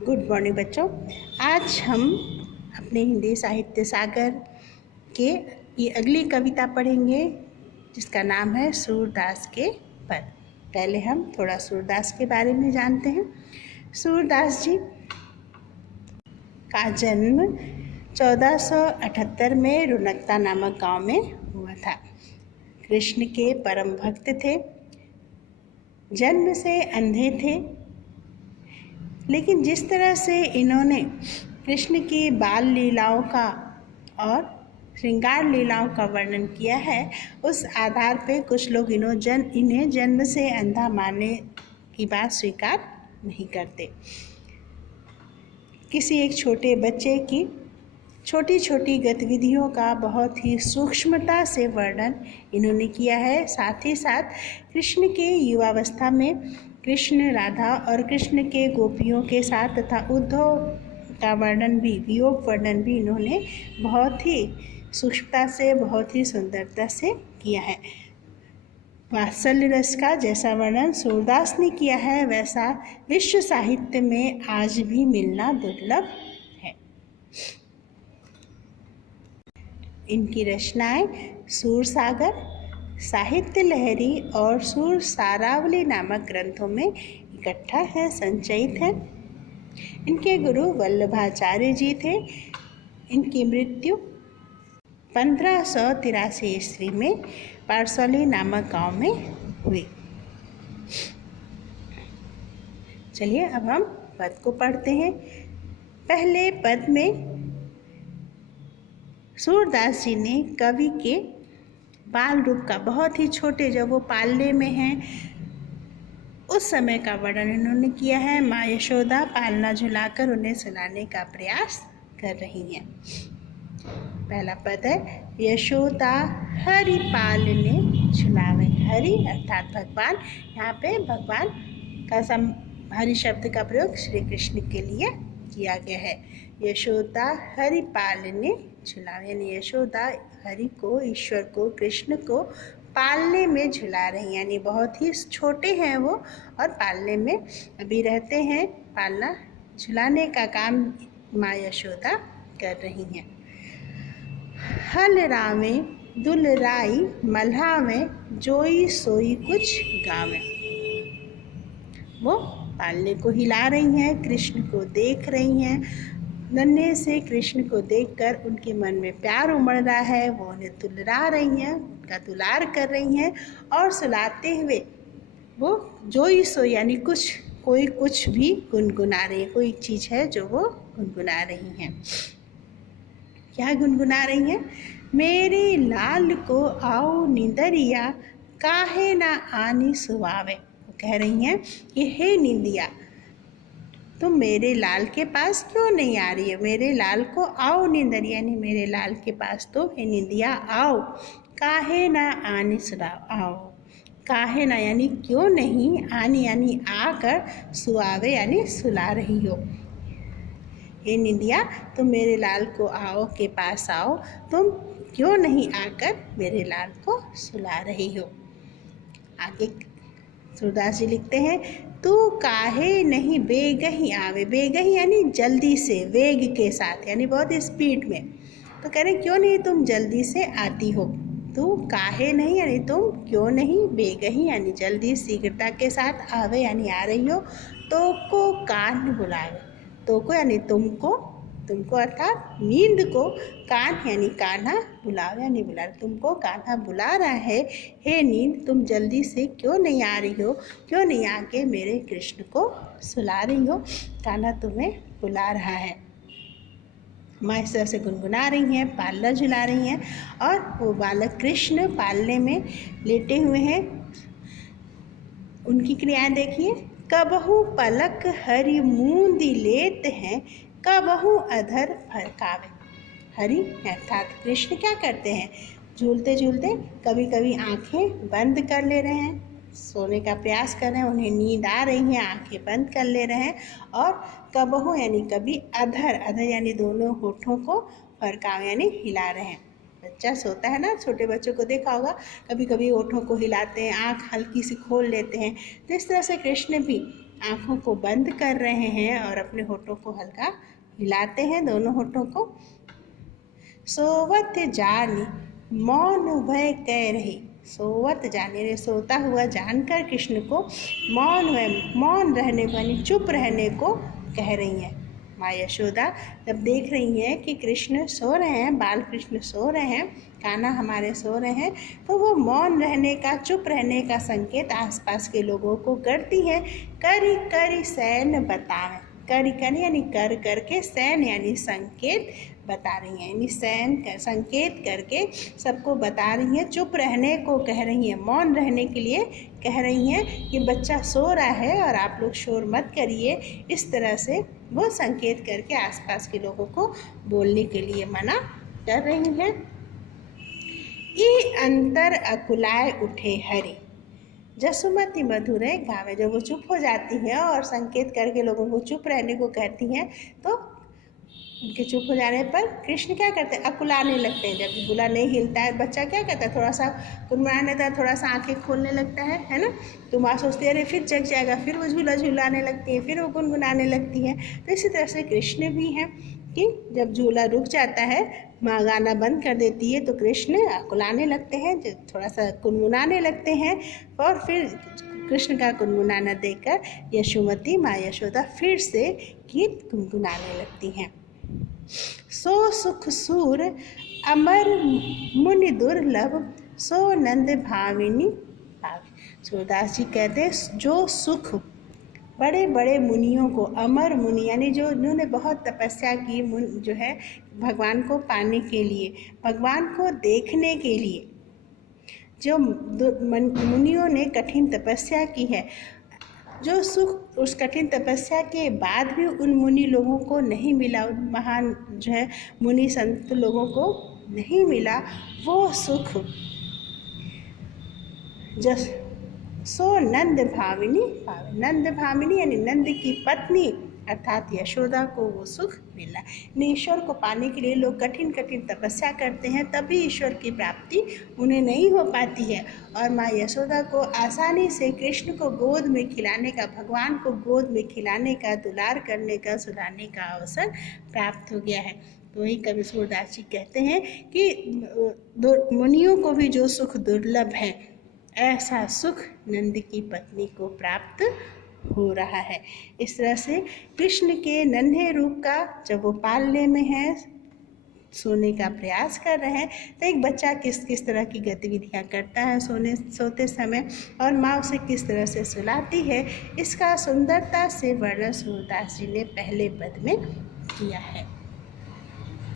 Good morning बच्चों। आज हम अपने हिंदी साहित्य सागर के ये अगली कविता पढ़ेंगे जिसका नाम है सूरदास के पद। पहले हम थोड़ा सूरदास के बारे में जानते हैं। सूरदास जी का जन्म 1478 में रुनकता नामक गांव में हुआ था। कृष्ण के परम भक्त थे, जन्म से अंधे थे, लेकिन जिस तरह से इन्होंने कृष्ण की बाल लीलाओं का और श्रृंगार लीलाओं का वर्णन किया है, उस आधार पे कुछ लोग इन्हें जन्म से अंधा मानने की बात स्वीकार नहीं करते। किसी एक छोटे बच्चे की छोटी छोटी गतिविधियों का बहुत ही सूक्ष्मता से वर्णन इन्होंने किया है। साथ ही साथ कृष्ण के युवावस्था में कृष्ण, राधा और कृष्ण के गोपियों के साथ तथा उद्धव का वर्णन भी, वियोग वर्णन भी इन्होंने बहुत ही सूक्ष्मता से, बहुत ही सुंदरता से किया है। वात्सल्य रस का जैसा वर्णन सूरदास ने किया है, वैसा विश्व साहित्य में आज भी मिलना दुर्लभ है। इनकी रचनाएं सूरसागर, साहित्य लहरी और सूर सारावली नामक ग्रंथों में इकट्ठा है, संचयित है। इनके गुरु वल्लभाचार्य जी थे। इनकी मृत्यु 1583 ईस्वी में पारसौली नामक गांव में हुई। चलिए अब हम पद को पढ़ते हैं। पहले पद में सूरदास जी ने कवि के बाल रूप का, बहुत ही छोटे, जब वो पालने में हैं उस समय का वर्णन इन्होंने किया है। माँ यशोदा पालना झुलाकर उन्हें सुलाने का प्रयास कर रही हैं। पहला पद है, यशोदा हरि पालने झुलावे। हरि अर्थात भगवान, यहाँ पे भगवान का हरि शब्द का प्रयोग श्री कृष्ण के लिए किया गया है। यशोदा हरि पालने झुलावे, यानी यशोदा हरि को, ईश्वर को, कृष्ण को पालने में झुला रही, यानी बहुत ही छोटे हैं वो और पालने में अभी रहते हैं। पालना झुलाने का काम माँ यशोदा कर रही हैं। हल रावे दुलराई मल्हावे, जोई सोई कुछ गावे। वो पालने को हिला रही हैं, कृष्ण को देख रही हैं। नन्हे से कृष्ण को देखकर उनके मन में प्यार उमड़ रहा है। वो उन्हें दुलरा रही हैं, उनका दुलार कर रही हैं और सुलाते हुए वो जोई सो, यानी कोई कुछ भी गुनगुना रही है। कोई चीज़ है जो वो गुनगुना रही हैं। क्या गुनगुना रही हैं? मेरे लाल को आओ निंदरिया, काहे ना आनी सुवावे। वो कह रही हैं कि हे निंदिया, तुम मेरे लाल के पास क्यों नहीं आ रही है? मेरे लाल को आओ निंदरिया, यानी मेरे लाल के पास तो हे निंदिया आओ। काहे ना आनी सुलाओ, आओ। काहे ना यानी क्यों नहीं, आनी यानी आकर, सुआवे यानी सुला रही हो। हे निंदिया, तुम मेरे लाल को आओ के पास आओ, तुम क्यों नहीं आकर मेरे लाल को सुला रही हो। आगे सूरदास जी लिखते हैं, तू काहे नहीं बेगही आवे। बेगही यानी जल्दी से, वेग के साथ, यानी बहुत स्पीड में। तो कह रहे क्यों नहीं तुम जल्दी से आती हो। तू काहे नहीं यानी तुम क्यों नहीं, बेगही यानी जल्दी, शीघ्रता के साथ, आवे यानी आ रही हो। तो को कान बुलावे। तो को यानी तुमको अर्थात नींद को, कान यानी कान्हा, बुलावे यानी बुला रहा। तुमको कान्हा बुला रहा है। हे नींद, तुम जल्दी से क्यों नहीं आ रही हो, क्यों नहीं आके मेरे कृष्ण को सुला रही हो। कान्हा तुम्हें बुला रहा है। माँ इस तरह से गुनगुना रही हैं, पालना झुला रही हैं और वो बालक कृष्ण पालने में लेटे हुए हैं। उनकी क्रियाएं देखिए। कबहू पलक हरि मूंदी लेत हैं, कबहू अधर फरकावे। हरि अर्थात कृष्ण क्या करते हैं? झूलते झूलते कभी कभी आंखें बंद कर ले रहे हैं, सोने का प्रयास कर रहे हैं, उन्हें नींद आ रही है, आंखें बंद कर ले रहे हैं। और कबहू यानी कभी, अधर यानी दोनों होठों को फरकावे यानी हिला रहे हैं। बच्चा सोता है ना, छोटे बच्चों को देखा होगा, कभी कभी होठों को हिलाते हैं, आँख हल्की सी खोल लेते हैं। तो इस तरह से कृष्ण भी आँखों को बंद कर रहे हैं और अपने होठों को हल्का हिलाते हैं, दोनों होठों को। सोवत जानी मौन भय कह रही, सोवत जाने ने सोता हुआ जानकर कृष्ण को मौन रहने को यानी चुप रहने को कह रही हैं। माँ यशोदा जब देख रही हैं कि कृष्ण सो रहे हैं, बाल कृष्ण सो रहे हैं, कान्हा हमारे सो रहे हैं, तो वो मौन रहने का, चुप रहने का संकेत आसपास के लोगों को करती हैं। करी करी सैन बतावें, करी करी यानी कर करके, सैन यानी संकेत बता रही हैं, यानी सैन संकेत करके सबको बता रही हैं, चुप रहने को कह रही हैं, मौन रहने के लिए कह रही हैं कि बच्चा सो रहा है और आप लोग शोर मत करिए। इस तरह से वो संकेत करके आसपास के लोगों को बोलने के लिए मना कर रही हैं। ई अंतर अकुलाए उठे हरि, जसुमती मधुरे गावे। जब वो चुप हो जाती हैं और संकेत करके लोगों को चुप रहने को कहती हैं, तो उनके चुप हो जाने पर कृष्ण क्या करते हैं, अकुलाने लगते हैं। जब बुला नहीं हिलता है, बच्चा क्या करता है, थोड़ा सा गुनगुनाने लगता है, थोड़ा सा आंखें खोलने लगता है ना। तो माँ सोचती है अरे फिर जग जाएगा, फिर वो झूला झूलाने लगती है, फिर वो गुनगुनाने लगती है। तो इसी तरह से कृष्ण भी हैं कि जब झूला रुक जाता है, माँ गाना बंद कर देती है, तो कृष्ण अकुलाने लगते हैं, थोड़ा सा गुनगुनाने लगते हैं। और फिर कृष्ण का गुनगुनाना देखकर यशोमती माँ यशोदा फिर से गीत गुनगुनाने लगती हैं। सो सुख सूर अमर मुनि दुर्लभ, सो नंद भाविनी भावी। सूरदास जी कहते हैं जो सुख बड़े बड़े मुनियों को, अमर मुनि यानी जो जिन्होंने बहुत तपस्या की, जो है भगवान को पाने के लिए, भगवान को देखने के लिए, जो मुनियों ने कठिन तपस्या की है, जो सुख उस कठिन तपस्या के बाद भी उन मुनि लोगों को नहीं मिला, उन महान जो है मुनि संत लोगों को नहीं मिला, वो सुख जस सो नंद भाविनी पावे। नंद भाविनी यानी नंद की पत्नी अर्थात यशोदा को वो सुख मिला। ईश्वर को पाने के लिए लोग कठिन कठिन तपस्या करते हैं, तभी ईश्वर की प्राप्ति उन्हें नहीं हो पाती है। और माँ यशोदा को आसानी से कृष्ण को गोद में खिलाने का, भगवान को गोद में खिलाने का, दुलार करने का, सुलाने का अवसर प्राप्त हो गया है। तो वही कवि सूरदास जी कहते हैं कि मुनियों को भी जो सुख दुर्लभ है, ऐसा सुख नंद की पत्नी को प्राप्त हो रहा है। इस तरह से कृष्ण के नन्हे रूप का जब वो पालने में है, सोने का प्रयास कर रहे हैं, तो एक बच्चा किस किस तरह की गतिविधियां करता है सोते समय, और माँ उसे किस तरह से सुलाती है, इसका सुंदरता से वर्णन सूरदास जी ने पहले पद में किया है।